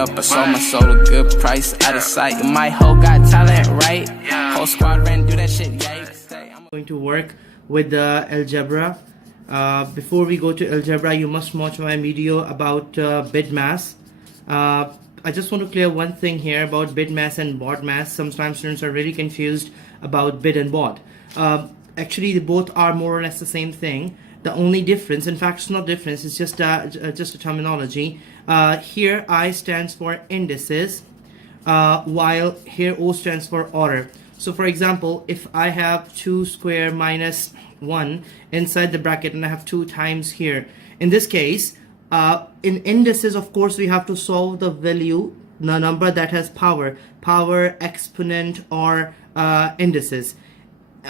up, I sold my soul a good price, out of sight. My hoe got talent, right? Whole squad ran, do that shit, yikes. I'm going to work with the algebra. Before we go to algebra, you must watch my video about bit mass. I just want to clear one thing here about bit mass and baud mass. Sometimes students are really confused about bit and baud. Actually, they both are more or less the same thing. The only difference, in fact, it's not difference, it's just a terminology. Here I stands for indices, while here O stands for order. So for example, if I have 2 square minus 1 inside the bracket and I have 2 times here, in this case, in indices, of course, we have to solve the value, the number that has power, exponent, or indices.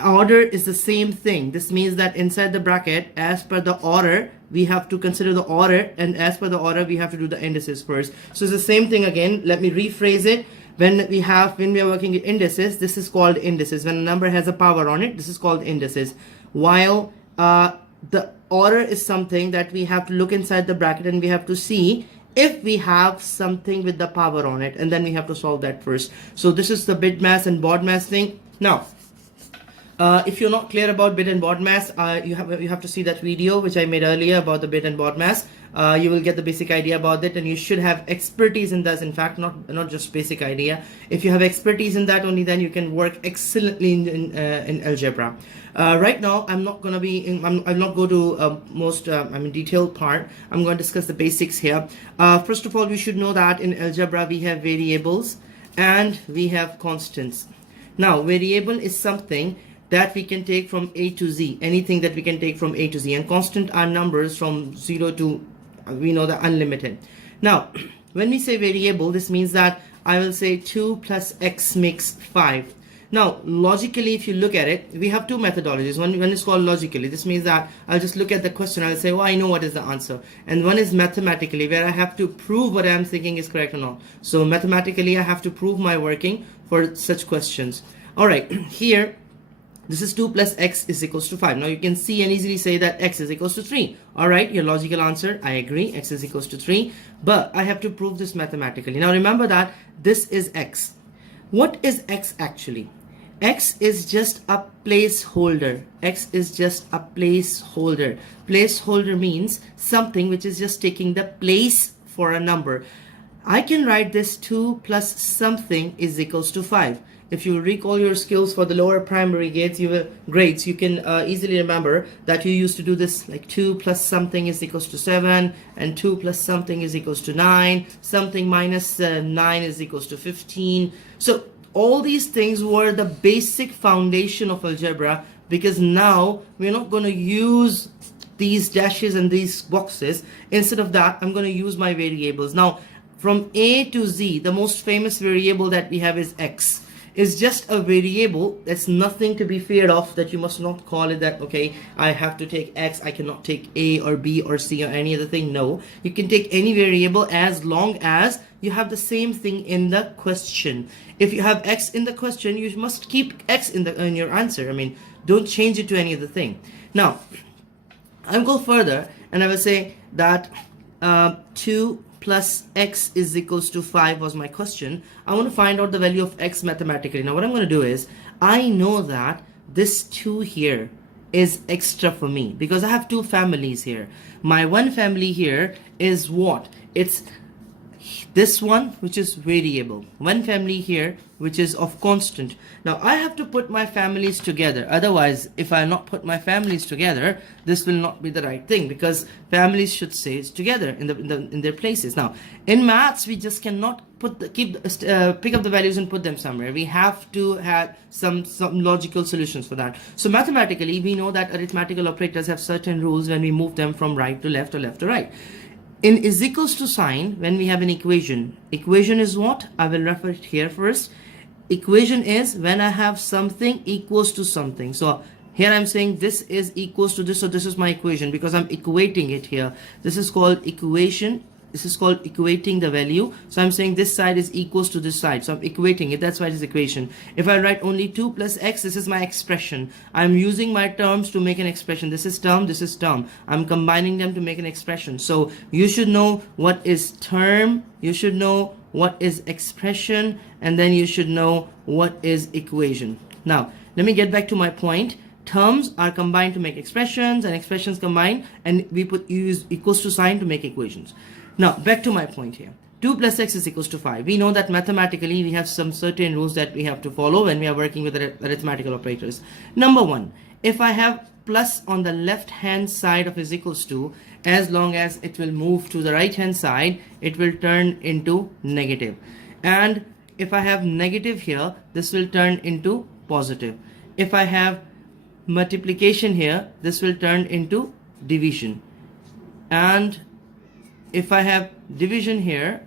Order is the same thing. This means that inside the bracket, as per the order, we have to consider the order, and as per the order, we have to do the indices first. So it's the same thing again. Let me rephrase it. When we are working with indices, this is called indices. When a number has a power on it, this is called indices. While the order is something that we have to look inside the bracket and we have to see if we have something with the power on it, and then we have to solve that first. So this is the bit mass and baud mass thing. Now, if you're not clear about bit and baud mass, you have to see that video which I made earlier about the bit and baud mass. You will get the basic idea about it, and you should have expertise in this. In fact, not just basic idea. If you have expertise in that, only then you can work excellently in algebra. Right now, I'm not going to be I'll not go to most detailed part. I'm going to discuss the basics here. First of all, we should know that in algebra we have variables and we have constants. Now, variable is something that we can take from A to Z, anything that we can take from A to Z, and constant are numbers from 0 to, we know, the unlimited. Now, when we say variable, this means that I will say 2 plus x makes 5. Now, logically, if you look at it, we have two methodologies. One is called logically. This means that I'll just look at the question, I'll say, oh, I know what is the answer. And one is mathematically, where I have to prove what I'm thinking is correct or not. So mathematically, I have to prove my working for such questions. All right, here, this is 2 plus x is equals to 5. Now you can see and easily say that x is equals to 3. Alright, your logical answer, I agree, x is equals to 3. But I have to prove this mathematically. Now remember that this is x. What is x actually? X is just a placeholder. X is just a placeholder. Placeholder means something which is just taking the place for a number. I can write this 2 plus something is equals to 5. If you recall your skills for the lower primary grades, you can easily remember that you used to do this like 2 plus something is equals to 7, and 2 plus something is equals to 9, something minus 9 is equals to 15. So all these things were the basic foundation of algebra, because now we're not going to use these dashes and these boxes. Instead of that, I'm going to use my variables. Now, from A to Z, the most famous variable that we have is x. Is just a variable. That's nothing to be feared of, that you must not call it that, okay, I have to take x, I cannot take A or B or C or any other thing. No, you can take any variable as long as you have the same thing in the question. If you have x in the question, you must keep x in your answer. I mean, don't change it to any other thing. Now, I'll go further and I will say that 2 plus x is equals to 5 was my question. I want to find out the value of x mathematically. Now what I'm going to do is, I know that this 2 here is extra for me because I have two families here. My one family here is what? It's this one, which is variable. One family here, which is of constant. Now I have to put my families together. Otherwise, if I not put my families together, this will not be the right thing, because families should stay together in their places. Now in maths, we just cannot pick up the values and put them somewhere. We have to have some logical solutions for that. So mathematically, we know that arithmetical operators have certain rules when we move them from right to left or left to right. In is equals to sign, when we have an equation is what? I will refer it here first. Equation is when I have something equals to something. So here I'm saying this is equals to this, so this is my equation because I'm equating it here. This is called equation. This is called equating the value. So I'm saying this side is equals to this side. So I'm equating it. That's why it is equation. If I write only 2 plus x, this is my expression. I'm using my terms to make an expression. This is term, this is term. I'm combining them to make an expression. So you should know what is term. You should know what is expression, and then you should know what is equation. Now, let me get back to my point. Terms are combined to make expressions, and expressions combine, and we use equals to sign to make equations. Now, back to my point here. 2 plus x is equals to 5. We know that mathematically we have some certain rules that we have to follow when we are working with arithmetical operators. Number one, if I have plus on the left hand side of is equals to, as long as it will move to the right hand side, it will turn into negative. And if I have negative here, this will turn into positive. If I have multiplication here, this will turn into division. And if I have division here,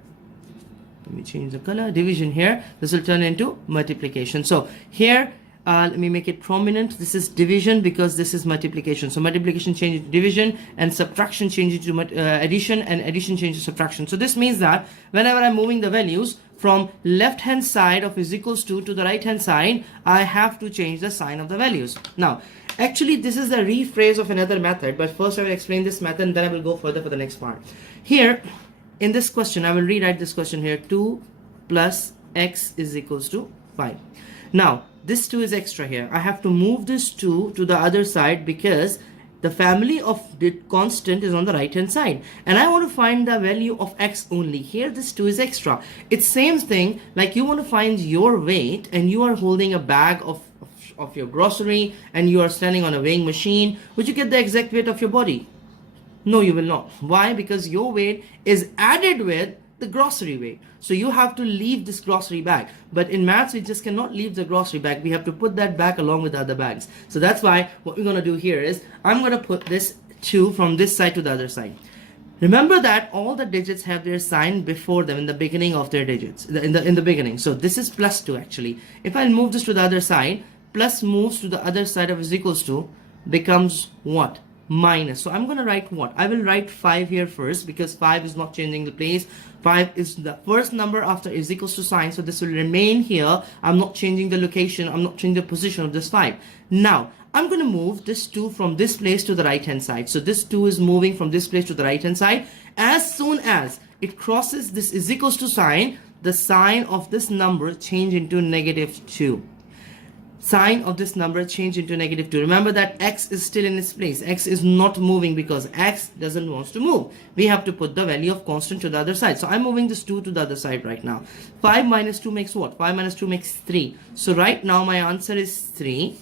let me change the color, division here, this will turn into multiplication. So here, let me make it prominent. This is division because this is multiplication. So multiplication changes to division, and subtraction changes to addition, and addition changes to subtraction. So this means that whenever I'm moving the values from left hand side of is equals to the right hand side, I have to change the sign of the values. Now, actually this is a rephrase of another method, but first I will explain this method and then I will go further for the next part. Here in this question, I will rewrite this question here. 2 plus x is equals to 5. Now, this 2 is extra here. I have to move this 2 to the other side because the family of the constant is on the right hand side, and I want to find the value of x only. Here this 2 is extra. It's same thing like you want to find your weight and you are holding a bag of your grocery and you are standing on a weighing machine. Would you get the exact weight of your body? No, you will not. Why? Because your weight is added with the grocery weight. So you have to leave this grocery bag. But in maths, we just cannot leave the grocery bag. We have to put that back along with the other bags. So that's why what we're going to do here is I'm going to put this 2 from this side to the other side. Remember that all the digits have their sign before them in the beginning of their digits, in the beginning. So this is plus 2 actually. If I move this to the other side, plus moves to the other side of is equals to becomes what? Minus. So I'm going to write what? I will write 5 here first because 5 is not changing the place. 5 is the first number after is equals to sign. So this will remain here. I'm not changing the location. I'm not changing the position of this 5. Now, I'm going to move this 2 from this place to the right hand side. So this 2 is moving from this place to the right hand side. As soon as it crosses this is equals to sign, the sign of this number change into negative 2. Sign of this number change into negative 2. Remember that x is still in its place. X is not moving because x doesn't want to move. We have to put the value of constant to the other side. So I'm moving this 2 to the other side right now. 5 minus 2 makes what? 5 minus 2 makes 3. So right now my answer is 3.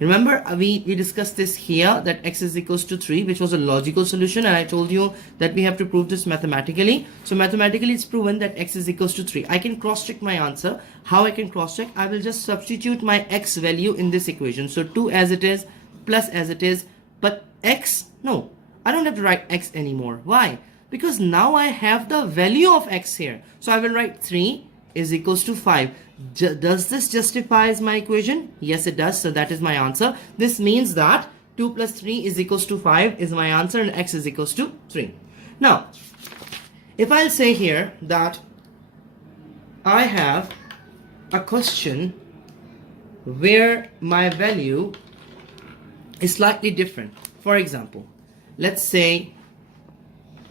Remember we discussed this here that x is equals to 3, which was a logical solution, and I told you that we have to prove this mathematically. So mathematically it's proven that x is equals to 3. I can cross check my answer. How I can cross check? I will just substitute my x value in this equation. So 2 as it is, plus as it is, but x, no, I don't have to write x anymore. Why? Because now I have the value of x here. So I will write 3 is equals to 5. Does this justifies my equation? Yes, it does. So that is my answer. This means that 2 plus 3 is equals to 5 is my answer, and x is equals to 3. Now, if I'll say here that I have a question where my value is slightly different. For example, let's say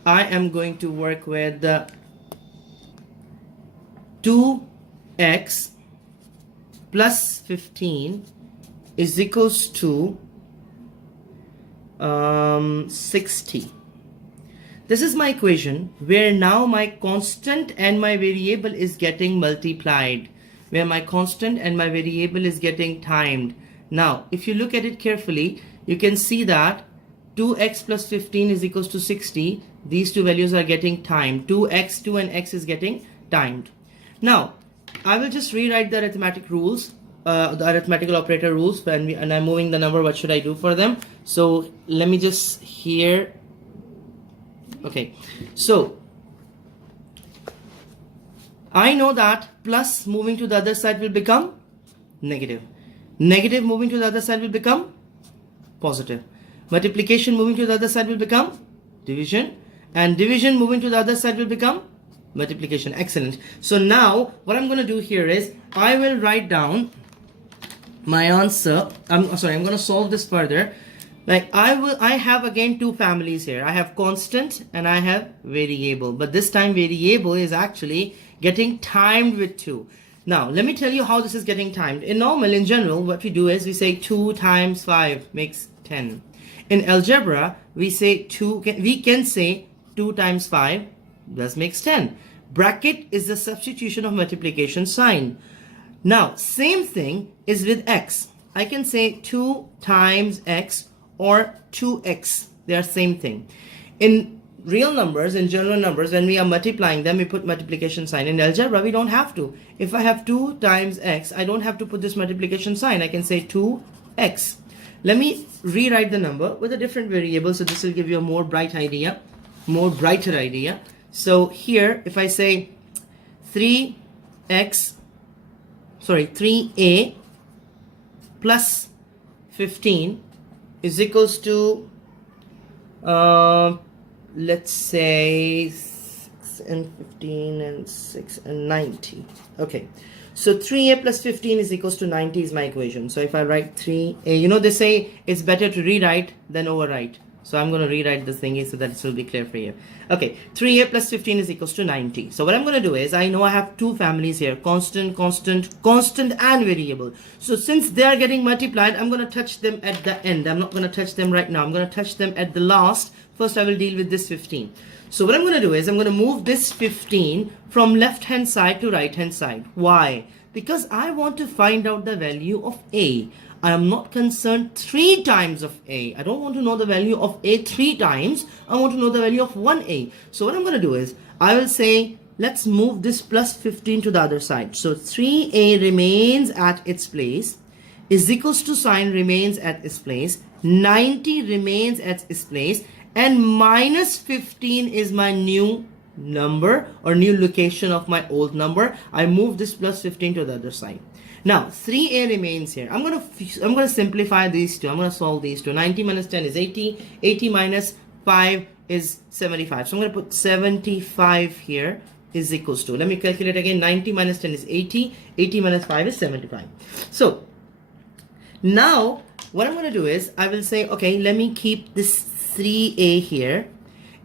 I am going to work with 2x plus 15 is equals to 60. This is my equation where now my constant and my variable is getting multiplied, where my constant and my variable is getting timed. Now, if you look at it carefully, you can see that 2x plus 15 is equals to 60. These two values are getting timed. 2 and x is getting timed. Now, I will just rewrite the arithmetic rules, the arithmetical operator rules, and I'm moving the number. What should I do for them? So let me just here. Okay, so I know that plus moving to the other side will become negative. Negative moving to the other side will become positive. Multiplication moving to the other side will become division. And division moving to the other side will become multiplication. Excellent. So now what I'm going to do here is I will write down my answer. I'm going to solve this further. Like I have again two families here. I have constant and I have variable, but this time variable is actually getting timed with 2. Now let me tell you how this is getting timed. In general, what we do is we say 2 times 5 makes 10. In algebra, we can say 2 times 5 thus makes 10. Bracket is the substitution of multiplication sign. Now same thing is with x. I can say 2 times x or 2x. They are same thing. In real numbers, in general numbers, when we are multiplying them, we put multiplication sign. In algebra, we don't have to. If I have 2 times x, I don't have to put this multiplication sign. I can say 2x. Let me rewrite the number with a different variable, so this will give you a more brighter idea. So here, if I say 3a plus 15 is equals to let's say 6 and 15 and 6 and 90. Okay, so 3a plus 15 is equals to 90 is my equation. So if I write 3a, they say it's better to rewrite than overwrite. So I'm going to rewrite this thingy so that it will be clear for you. Okay, 3a plus 15 is equals to 90. So what I'm going to do is, I know I have two families here, constant and variable. So since they are getting multiplied, I'm going to touch them at the end. I'm not going to touch them right now. I'm going to touch them at the last. First, I will deal with this 15. So what I'm going to do is, I'm going to move this 15 from left hand side to right hand side. Why? Because I want to find out the value of a. I am not concerned 3 times of a. I don't want to know the value of a 3 times. I want to know the value of 1a. So what I'm going to do is, I will say, let's move this plus 15 to the other side. So 3a remains at its place, is equals to sign remains at its place, 90 remains at its place, and minus 15 is my new number or new location of my old number. I move this plus 15 to the other side. Now 3a remains here. I'm gonna simplify these two. I'm gonna solve these two. 90 minus 10 is 80. 80 minus 5 is 75. So I'm gonna put 75 here is equals to. Let me calculate again. 90 minus 10 is 80. 80 minus 5 is 75. So now what I'm gonna do is, I will say, okay, let me keep this 3a here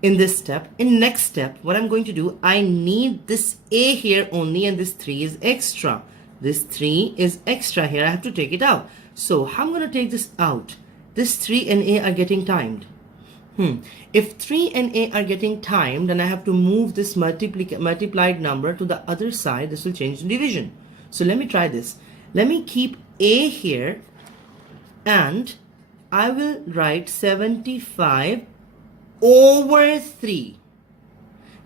in this step. In next step, what I'm going to do, I need this a here only, and this 3 is extra. This 3 is extra here. I have to take it out. So how I'm going to take this out? This 3 and a are getting timed. If 3 and a are getting timed, then I have to move this multiplied number to the other side. This will change the division. So let me try this. Let me keep a here, and I will write 75 over 3.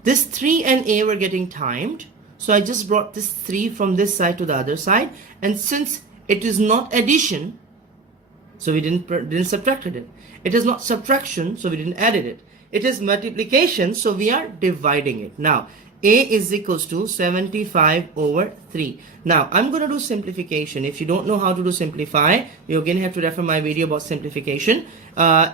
This 3 and a were getting timed. So I just brought this 3 from this side to the other side, and since it is not addition, so we didn't subtracted it. It is not subtraction, so we didn't added it. It is multiplication, so we are dividing it. Now a is equals to 75 over 3. Now I'm going to do simplification. If you don't know how to do simplify, you again have to refer my video about simplification.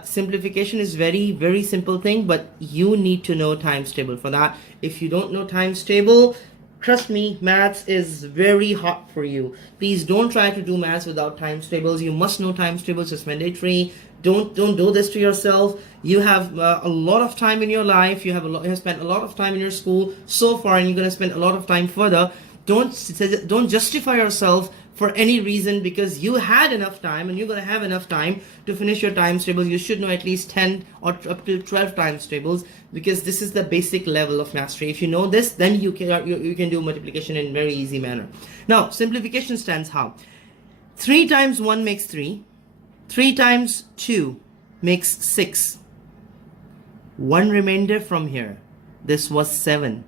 Simplification is very simple thing, but you need to know times table for that. If you don't know times table, trust me, maths is very hot for you. Please don't try to do maths without times tables. You must know times tables. It's mandatory. Don't do this to yourself. You have a lot of time in your life. You have spent a lot of time in your school so far, and you're going to spend a lot of time further. Don't justify yourself for any reason, because you had enough time and you're going to have enough time to finish your times table. You should know at least 10 or up to 12 times tables, because this is the basic level of mastery. If you know this, then you can do multiplication in very easy manner. Now simplification stands how? 3 times 1 makes 3. 3 times 2 makes 6. 1 remainder from here. This was 7.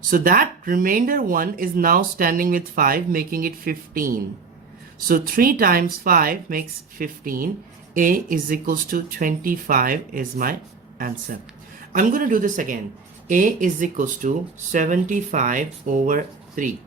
So that remainder 1 is now standing with 5, making it 15. So 3 times 5 makes 15. A is equals to 25 is my answer. I'm going to do this again. A is equals to 75 over 3.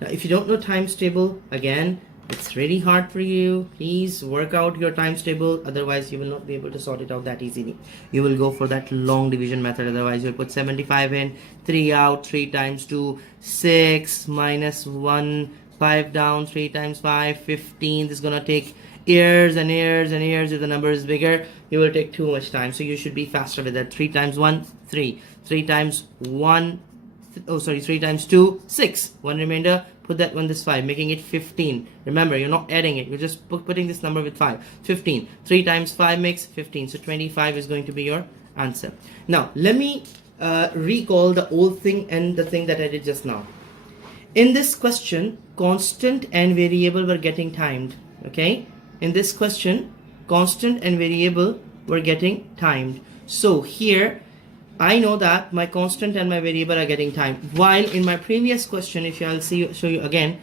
Now if you don't know times table, again, it's really hard for you. Please work out your times table, otherwise you will not be able to sort it out that easily. You will go for that long division method, otherwise you'll put 75 in, 3 out, 3 times 2, 6 minus 1, 5 down, 3 times 5, 15. This is gonna take years and years and years. If the number is bigger, it will take too much time. So you should be faster with that. 3 times 1, 3. 3 times 1, 3 times 2, 6. One remainder, put that one, this 5, making it 15. Remember, you're not adding it. You're just putting this number with 5. 15. 3 times 5 makes 15. So 25 is going to be your answer. Now, let me recall the old thing and the thing that I did just now. In this question, constant and variable were getting timed. Okay? In this question, constant and variable were getting timed. So here, I know that my constant and my variable are getting timed. While in my previous question, if I'll show you again,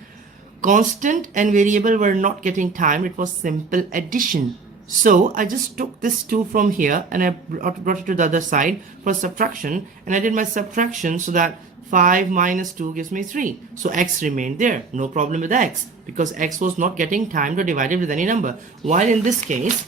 constant and variable were not getting timed. It was simple addition. So I just took this 2 from here and I brought it to the other side for subtraction, and I did my subtraction so that 5 minus 2 gives me 3. So x remained there. No problem with x, because x was not getting timed or divided with any number. While in this case,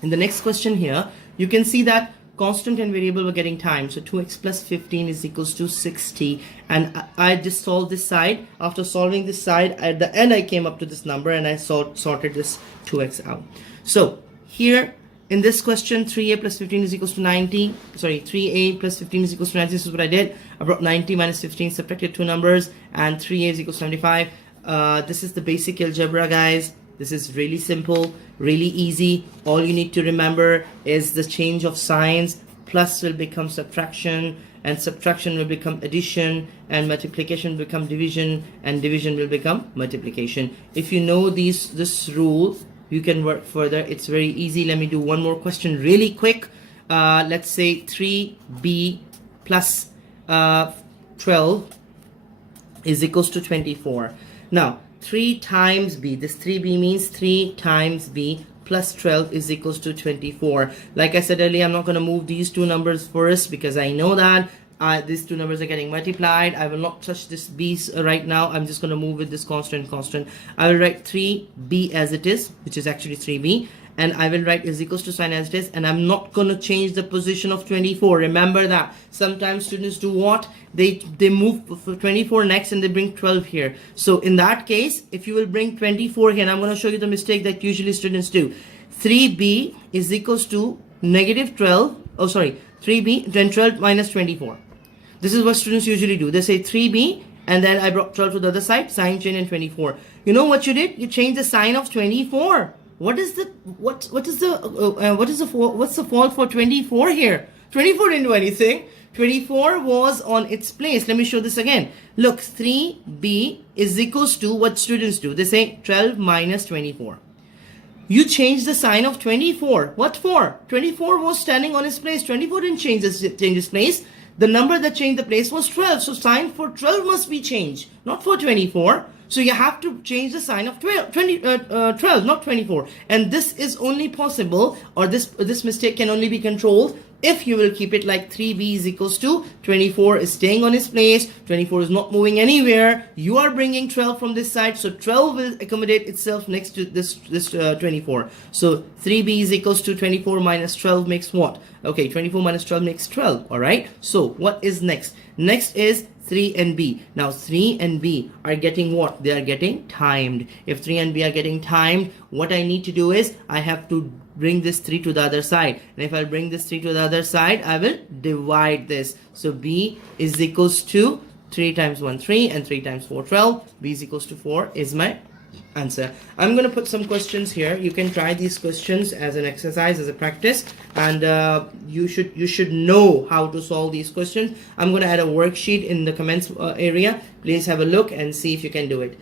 in the next question here, you can see that constant and variable were getting timed. So 2x plus 15 is equals to 60. And I just solved this side. After solving this side, at the end I came up to this number and I sorted this 2x out. So here in this question, 3a plus 15 is equals to 90. Sorry, 3a plus 15 is equals to 90. This is what I did. I brought 90 minus 15, subtracted 2 numbers, and 3a is equals to 75. This is the basic algebra, guys. This is really simple, really easy. All you need to remember is the change of signs. Plus will become subtraction, and subtraction will become addition, and multiplication will become division, and division will become multiplication. If you know this rule, you can work further. It's very easy. Let me do one more question really quick. Let's say 3b plus 12 is equals to 24. Now, 3 times b, this 3b means 3 times b plus 12 is equals to 24. Like I said earlier, I'm not going to move these two numbers first because I know that these two numbers are getting multiplied. I will not touch this b right now. I'm just going to move with this constant. I will write 3b as it is, which is actually 3b, and I will write is equals to sign as it is, and I'm not going to change the position of 24. Remember that sometimes students do what? They move for 24 next and they bring 12 here. So in that case, if you will bring 24 here, and I'm going to show you the mistake that usually students do. 3b is equals to negative 12. 3b, then 12 minus 24. This is what students usually do. They say 3b, and then I brought 12 to the other side, sign change, and 24. You know what you did? You changed the sign of 24. What's the fault for 24 here? 24 didn't do anything. 24 was on its place. Let me show this again. Look, 3b is equals to what students do. They say 12 minus 24. You change the sign of 24. What for? 24 was standing on its place. 24 didn't change its place. The number that changed the place was 12. So sign for 12 must be changed, not for 24. So you have to change the sign of 12, not 24. And this is only possible, or this mistake can only be controlled if you will keep it like 3b is equals to 24 is staying on its place, 24 is not moving anywhere. You are bringing 12 from this side, so 12 will accommodate itself next to this 24. So 3b is equals to 24 minus 12 makes what? Okay, 24 minus 12 makes 12. All right. So what is next? Next is 3 and b. Now 3 and b are getting what? They are getting timed. If 3 and b are getting timed, what I need to do is I have to bring this 3 to the other side. And if I bring this 3 to the other side, I will divide this. So b is equals to 3 times 1, 3, and 3 times 4, 12. b is equals to 4 is my answer. I'm going to put some questions here. You can try these questions as an exercise, as a practice, and you should know how to solve these questions. I'm going to add a worksheet in the comments area. Please have a look and see if you can do it.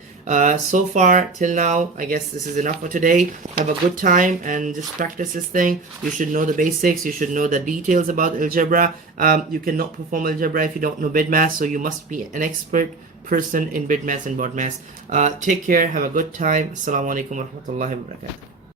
So far till now, I guess this is enough for today. Have a good time and just practice this thing. You should know the basics. You should know the details about algebra. You cannot perform algebra if you don't know BidMath, so you must be an expert person in BidMath and BODMath. Take care. Have a good time. Assalamu alaikum warahmatullahi wabarakatuh.